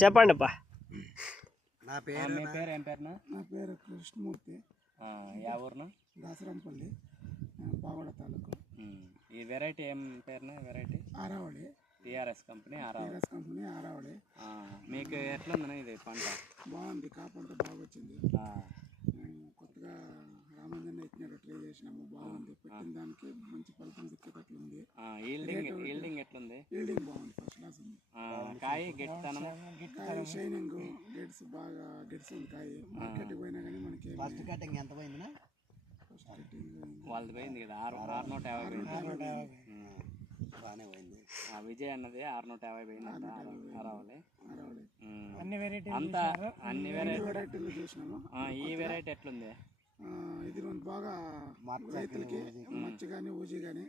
చెప్పండి అప్ప. నా పేరు మీ పేరు ఏం పేరునా? నా పేరు కృష్ణమూర్తి. యా ఊరునా? దాసరంపల్లి, పావడ తాలూకు. ఈ వెరైటీ ఏం పేరునా? Variety Aravali, TRS company Aravali. Company Aravali. మీకు ఎట్లుందన్నా ఇది పంట? బాగుంది, కాపంట బాగా వచ్చింది. కొత్తగా రామంజన్ ఎత్తినట్టు ట్రై చేసినాము, బాగుంది. పెట్టిన దానికి మంచి ఫలితం దక్కేటట్లు ఉంది. ఈల్డింగ్ ఎట్లుంది? ఈల్డింగ్ బాగుంది, ఫస్ట్ క్లాస్ ఉంది. కాయ గట్టితనం, షైనింగ్, గెట్స్ బాగా గెట్స్ ఉంది. కాయ మార్కెట్కి పోయినా కానీ మనకి ఫస్ట్ కటింగ్ ఎంత పోయిందినా? ఫస్ట్ కటింగ్ వాళ్ళది పోయింది కదా 650 బాగానే పోయింది. విజయ్ అన్నది 650 పోయిందంట ఆరావళి. అన్ని వెరైటీ అంతా అన్ని వెరైటీలు చూసినాము. ఈ వెరైటీ ఎట్లుంది? ఇది బాగా రైతులకి మచ్చ కానీ ఊజీ కానీ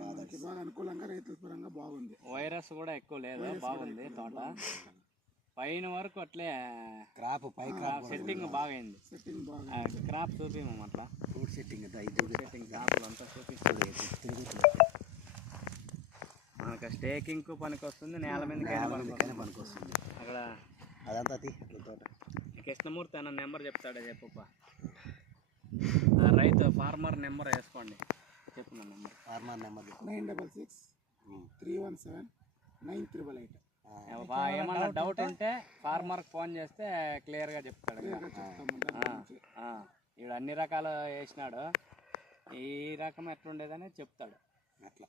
మనకి బాగా అనుకూలంగా రైతుల పరంగా బాగుంది. వైరస్ కూడా ఎక్కువ లేదు, బాగుంది తోట. పైన వరకు అట్లే క్రాప్ పై సెట్టింగ్ బాగా అయింది. సెట్టింగ్ బాగా క్రాప్ చూపిము అట్లా ఫ్రూట్ సెట్టింగ్ సెట్టింగ్ క్రాప్లు అంతా చూపిస్తుంది. మనకు స్టేకింగ్ పనికి వస్తుంది, నేల మీద పనికి వస్తుంది. అక్కడ అదంతా తోట. కృష్ణమూర్తి అన్న నెంబర్ చెప్తాడా చెప్పప్ప. రైతు ఫార్మర్ నెంబర్ వేసుకోండి, చెప్పు నా నెంబర్. Farmer number 9663179388. ఏమన్నా డౌట్ ఉంటే ఫార్మర్కి ఫోన్ చేస్తే క్లియర్గా చెప్తాడు. ఈడు అన్ని రకాలు వేసినాడు, ఈ రకం ఎట్లుండేదని చెప్తాడు అట్లా.